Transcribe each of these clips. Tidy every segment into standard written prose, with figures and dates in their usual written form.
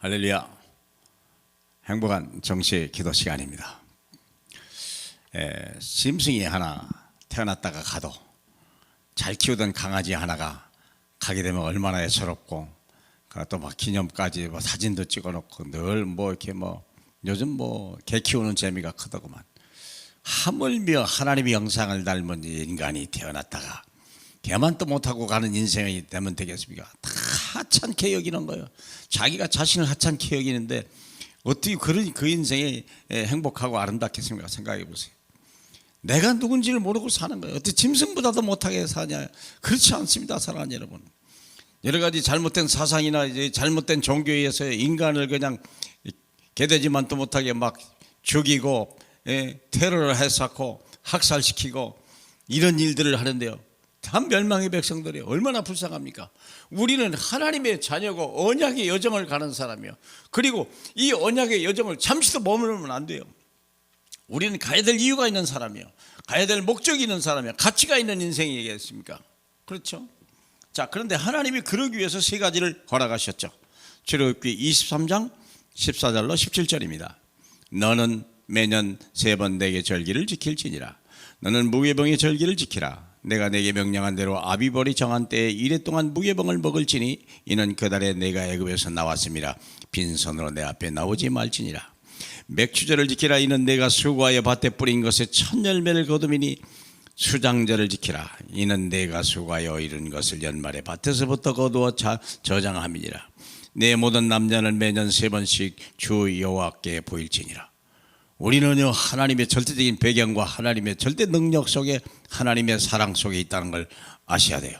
할렐루야. 행복한 정시의 기도 시간입니다. 짐승이 하나 태어났다가 가도 잘 키우던 강아지 하나가 가게 되면 얼마나 애처롭고, 또 막 기념까지 사진도 찍어놓고 늘 이렇게 요즘 개 키우는 재미가 크더구만. 하물며 하나님의 형상을 닮은 인간이 태어났다가 개만 또 못하고 가는 인생이 되면 되겠습니까? 다 하찮게 여기는 거예요. 자기가 자신을 하찮게 여기는데 어떻게 그 인생이 행복하고 아름답겠습니까? 생각해 보세요. 내가 누군지를 모르고 사는 거예요. 어떻게 짐승보다도 못하게 사냐? 그렇지 않습니다, 사랑하는 여러분. 여러 가지 잘못된 사상이나 이제 잘못된 종교에 의해서 인간을 그냥 개되지만도 못하게 막 죽이고 테러를 해서 학살시키고 이런 일들을 하는데요. 참 멸망의 백성들이 얼마나 불쌍합니까? 우리는 하나님의 자녀고 언약의 여정을 가는 사람이요. 그리고 이 언약의 여정을 잠시도 머무르면 안 돼요. 우리는 가야 될 이유가 있는 사람이요. 가야 될 목적이 있는 사람이요. 가치가 있는 인생이겠습니까? 그렇죠? 자, 그런데 하나님이 그러기 위해서 세 가지를 허락하셨죠. 출애굽기 23장 14절로 17절입니다. 너는 매년 3번 내게 절기를 지킬지니라. 너는 무교병의 절기를 지키라. 내가 내게 명령한 대로 아비벌이 정한 때에 이래 동안 무교병을 먹을지니 이는 그 달에 내가 애굽에서 나왔음이라. 빈손으로 내 앞에 나오지 말지니라. 맥추절을 지키라. 이는 내가 수고하여 밭에 뿌린 것에 첫 열매를 거두미니 수장절을 지키라. 이는 내가 수고하여 이룬 것을 연말에 밭에서부터 거두어 저장함이니라. 내 모든 남자는 매년 3번씩 주 여호와께 보일지니라. 우리는요, 하나님의 절대적인 배경과 하나님의 절대 능력 속에, 하나님의 사랑 속에 있다는 걸 아셔야 돼요.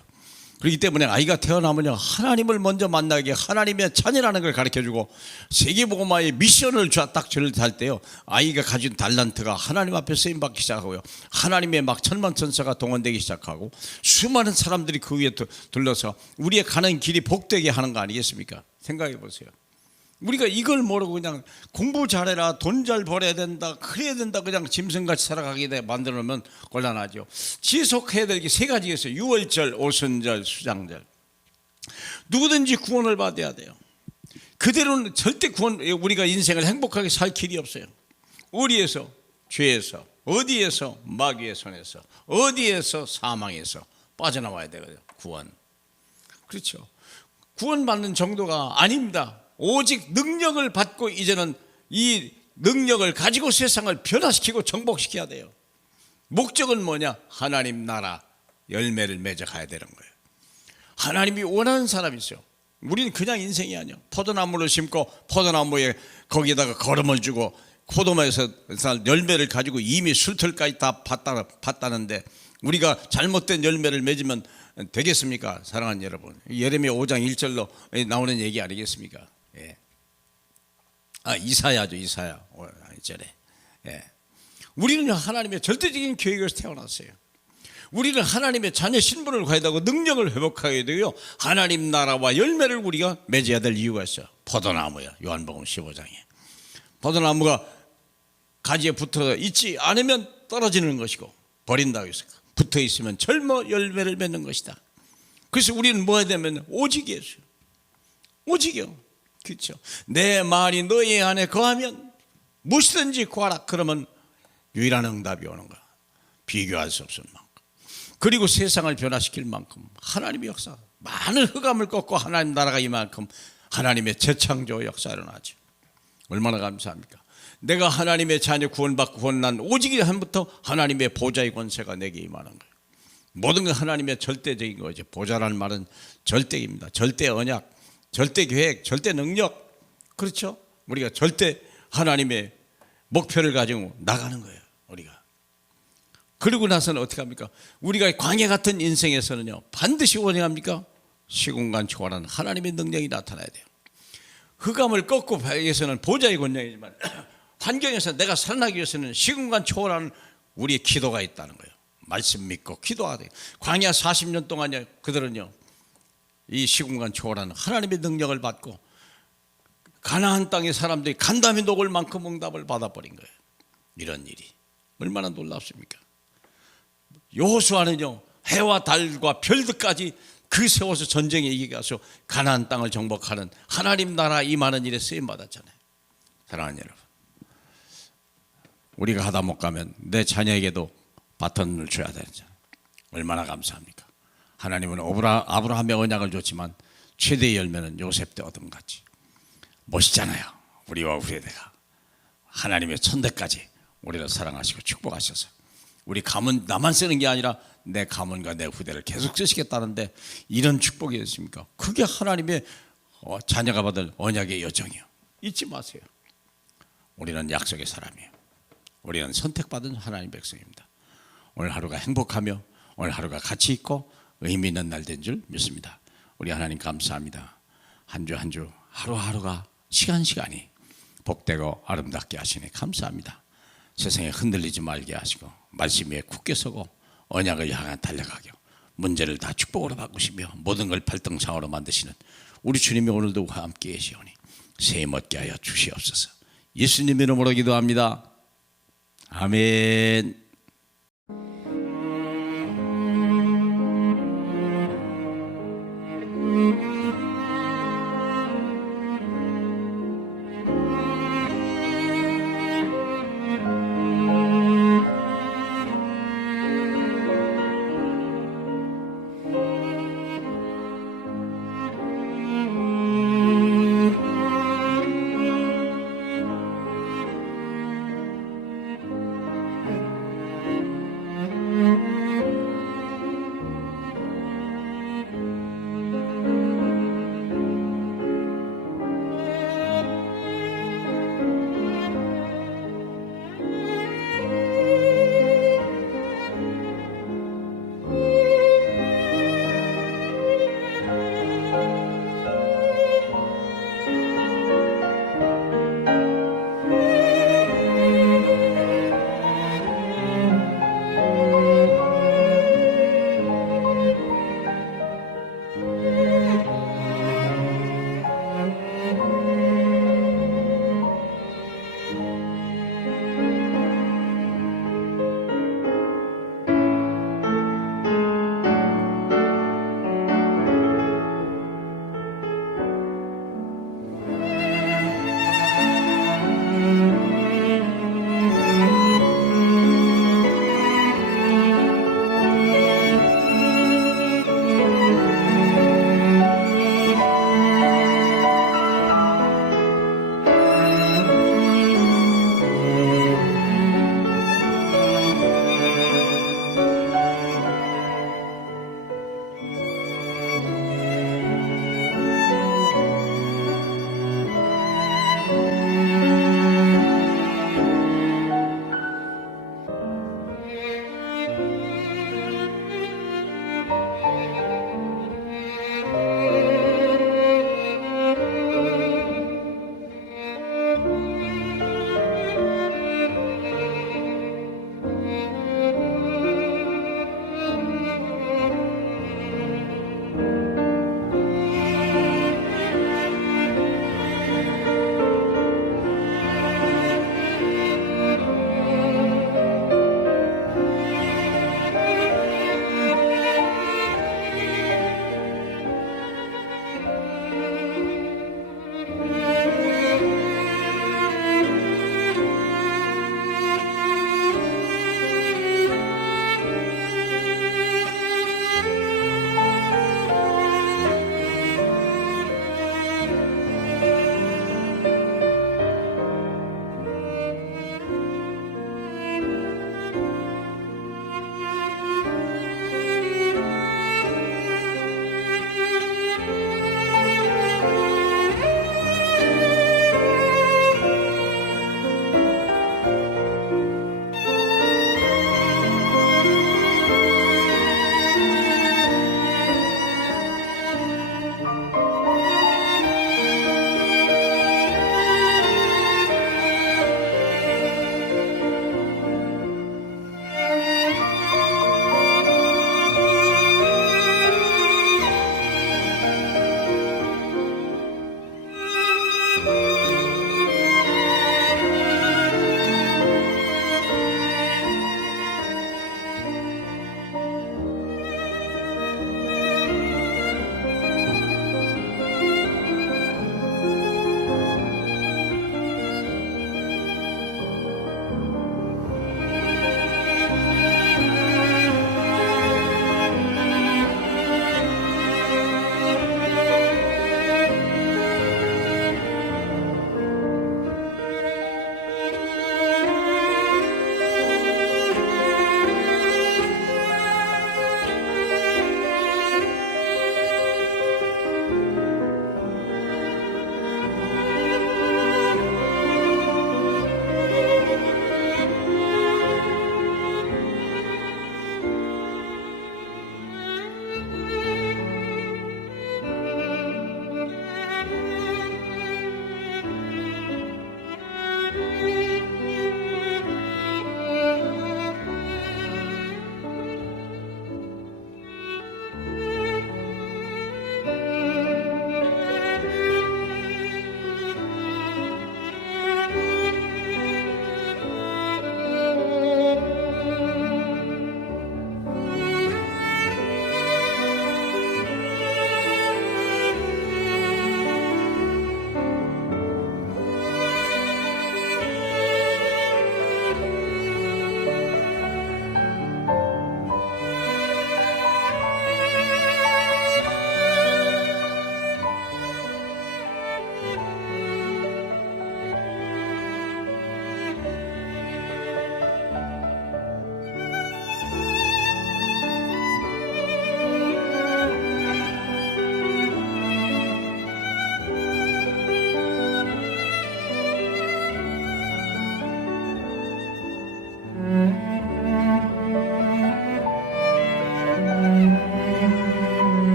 그렇기 때문에 아이가 태어나면요, 하나님을 먼저 만나게 하나님의 자녀라는 걸 가르쳐주고, 세계복음화의 미션을 딱 할 때요, 아이가 가진 달란트가 하나님 앞에 쓰임받기 시작하고요, 하나님의 막 천만천사가 동원되기 시작하고, 수많은 사람들이 그 위에 둘러서 우리의 가는 길이 복되게 하는 거 아니겠습니까? 생각해 보세요. 우리가 이걸 모르고 그냥 공부 잘해라, 돈 잘 벌어야 된다, 그래야 된다, 그냥 짐승같이 살아가게 만들어 놓으면 곤란하죠. 지속해야 될 게 3가지가 있어요. 유월절, 오순절, 수장절. 누구든지 구원을 받아야 돼요. 그대로는 절대 우리가 인생을 행복하게 살 길이 없어요. 어디에서? 죄에서, 어디에서? 마귀의 손에서, 어디에서? 사망에서 빠져나와야 되거든요. 구원. 그렇죠. 구원받는 정도가 아닙니다. 오직 능력을 받고 이제는 이 능력을 가지고 세상을 변화시키고 정복시켜야 돼요. 목적은 뭐냐? 하나님 나라 열매를 맺어 가야 되는 거예요. 하나님이 원하는 사람이 있어요. 우리는 그냥 인생이 아니야. 포도나무를 심고 포도나무에 거기다가 거름을 주고 포도나무에서 열매를 가지고 이미 술틀까지 다 봤다는데 우리가 잘못된 열매를 맺으면 되겠습니까? 사랑하는 여러분, 예레미야 5장 1절로 나오는 얘기 아니겠습니까? 예. 이사야죠. 이사야 1절에. 예. 우리는 하나님의 절대적인 계획에서 태어났어요. 우리는 하나님의 자녀 신분을 가야 되고 능력을 회복하게 되고요, 하나님 나라와 열매를 우리가 맺어야 될 이유가 있어요. 포도나무야. 요한복음 15장에 포도나무가 가지에 붙어 있지 않으면 떨어지는 것이고, 버린다고 했어요. 붙어 있으면 젊어 열매를 맺는 것이다. 그래서 우리는 뭐 해야 되면 오직이에요. 오직이요. 그렇죠. 내 말이 너희 안에 거하면 무엇이든지 구하라. 그러면 유일한 응답이 오는 거야. 비교할 수 없을 만큼. 그리고 세상을 변화시킬 만큼 하나님의 역사, 많은 흑암을 꺾고 하나님 나라가 이만큼 하나님의 재창조 역사 일어나죠. 얼마나 감사합니까? 내가 하나님의 자녀 구원받고 구원난 오직이 한부터 하나님의 보좌의 권세가 내게 임하는 거예요. 모든 건 하나님의 절대적인 거죠. 보좌라는 말은 절대입니다. 절대 언약, 절대 계획, 절대 능력. 그렇죠? 우리가 절대 하나님의 목표를 가지고 나가는 거예요, 우리가. 그러고 나서는 어떻게 합니까? 우리가 광야 같은 인생에서는요, 반드시 원해합니까? 시공간 초월한 하나님의 능력이 나타나야 돼요. 흑암을 꺾고 위해서는 보좌의 권능이지만 환경에서 내가 살아나기 위해서는 시공간 초월하는 우리의 기도가 있다는 거예요. 말씀 믿고 기도하야 돼요. 광야 40년 동안요, 그들은요, 이 시공간 초월하는 하나님의 능력을 받고 가나안 땅의 사람들이 간담이 녹을 만큼 응답을 받아버린 거예요. 이런 일이 얼마나 놀랍습니까? 여호수아는요, 해와 달과 별들까지 그 세워서 전쟁에 이기게 하셔 가나안 땅을 정복하는 하나님 나라 임하는 일에 쓰임 받았잖아요. 사랑하는 여러분, 우리가 하다 못 가면 내 자녀에게도 바톤을 줘야 되잖아요. 얼마나 감사합니까? 하나님은 아브라함의 언약을 줬지만 최대의 열매는 요셉 때 얻은 같이 멋있잖아요. 우리와 우리 애가 하나님의 천대까지 우리를 사랑하시고 축복하셔서 우리 가문 나만 쓰는 게 아니라 내 가문과 내 후대를 계속 쓰시겠다는데 이런 축복이 있습니까? 그게 하나님의 자녀가 받을 언약의 여정이요. 잊지 마세요. 우리는 약속의 사람이에요. 우리는 선택받은 하나님 백성입니다. 오늘 하루가 행복하며 오늘 하루가 가치 있고 의미 있는 날 된 줄 믿습니다. 우리 하나님 감사합니다. 한 주 한 주 하루하루가 시간이 복되고 아름답게 하시니 감사합니다. 세상에 흔들리지 말게 하시고 말씀 위에 굳게 서고 언약을 향해 달려가게 문제를 다 축복으로 바꾸시며 모든 걸 발등상으로 만드시는 우리 주님이 오늘도 함께 계시오니 세임 얻게 하여 주시옵소서. 예수님 이름으로 기도합니다. 아멘.